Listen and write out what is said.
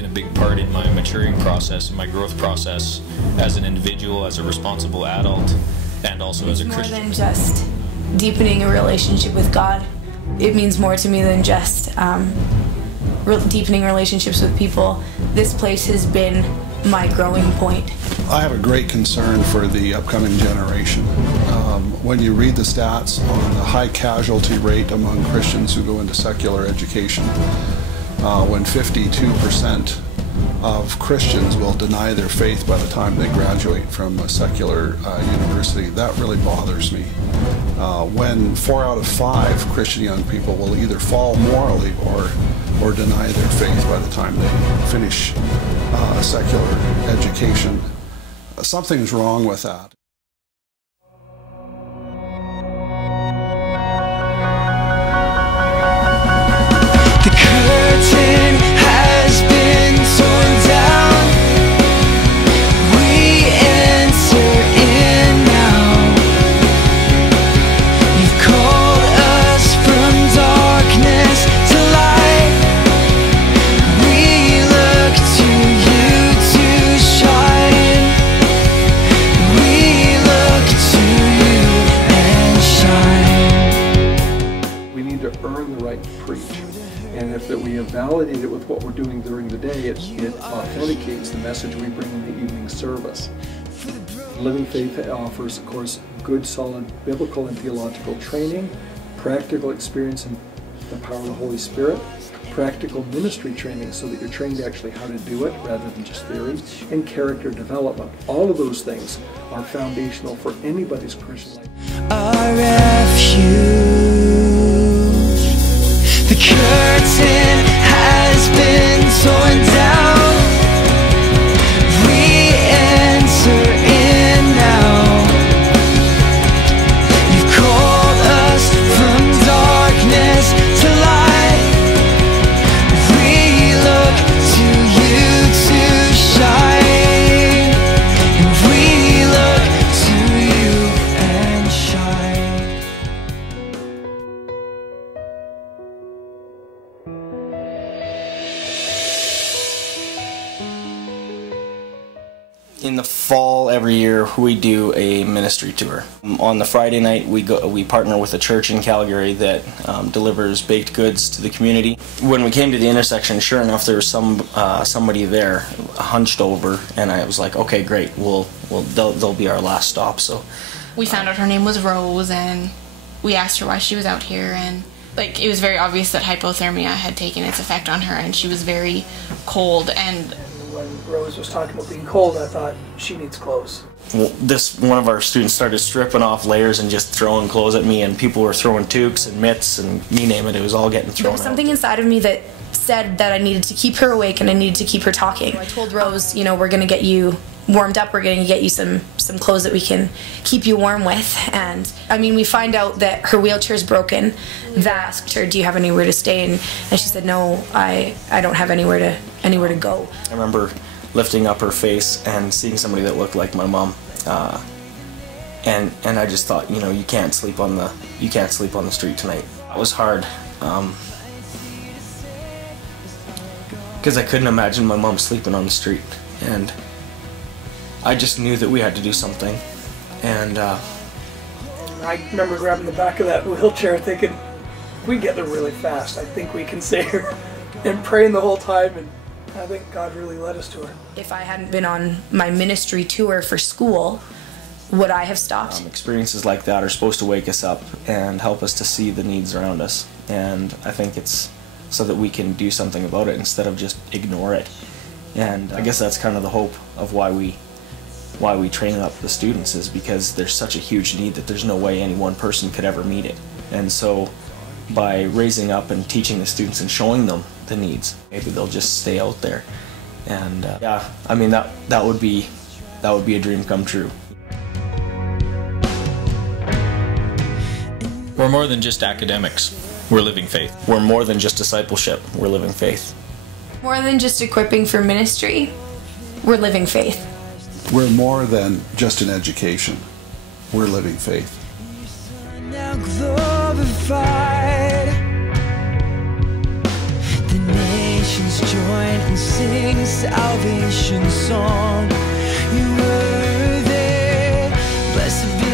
been a big part in my maturing process and my growth process as an individual, as a responsible adult, and also as a Christian. More than just deepening a relationship with God. It means more to me than just deepening relationships with people. This place has been my growing point. I have a great concern for the upcoming generation. When you read the stats on the high casualty rate among Christians who go into secular education, when 52% of Christians will deny their faith by the time they graduate from a secular university, that really bothers me. When 4 out of 5 Christian young people will either fall morally or deny their faith by the time they finish a secular education, something's wrong with that. The curtain has been torn down. We enter in now. You've called us from darkness to light. We look to you to shine. We look to you and shine. We need to earn the right to preach. And if that we have validated it with what we're doing during the day, it authenticates the message we bring in the evening service. Living Faith offers, of course, good, solid biblical and theological training, practical experience in the power of the Holy Spirit, practical ministry training so that you're trained actually how to do it rather than just theory, and character development. All of those things are foundational for anybody's Christian life. Our refuge. The curtain has been torn down. We enter in now. You've called us from darkness to light. We look to you to shine. And we look to you and shine. In the fall every year we do a ministry tour. On the Friday night we partner with a church in Calgary that delivers baked goods to the community. When we came to the intersection, sure enough there was somebody there hunched over, and I was like, okay, great, they'll be our last stop. So we found out her name was Rose, and we asked her why she was out here, and like it was very obvious that hypothermia had taken its effect on her, and she was very cold. And when Rose was talking about being cold, I thought, she needs clothes. well, one of our students started stripping off layers and just throwing clothes at me, and people were throwing toques and mitts and you name it, it was all getting thrown There was something inside of me that said that I needed to keep her awake and I needed to keep her talking. I told Rose, you know, we're going to get you warmed up, we're going to get you some clothes that we can keep you warm with. And I mean, we find out that her wheelchair's broken. That asked her, do you have anywhere to stay? And she said, no, I don't have anywhere to go. I remember lifting up her face and seeing somebody that looked like my mom, and I just thought, you know, you can't sleep on the street tonight. It was hard, because I couldn't imagine my mom sleeping on the street, and I just knew that we had to do something. And I remember grabbing the back of that wheelchair thinking, if we get there really fast, I think we can save her, and praying the whole time, and I think God really led us to her. If I hadn't been on my ministry tour for school, would I have stopped? Experiences like that are supposed to wake us up and help us to see the needs around us, and I think it's so that we can do something about it instead of just ignore it. And I guess that's kind of the hope of why we train up the students, is because there's such a huge need that there's no way any one person could ever meet it. And so by raising up and teaching the students and showing them the needs, maybe they'll just stay out there. And yeah, I mean, that would be a dream come true. We're more than just academics. We're living faith. We're more than just discipleship. We're living faith. More than just equipping for ministry, we're living faith. We're more than just an education. We're living faith. Now glorified, the nations join stand and sing salvation song. You were there, blessed be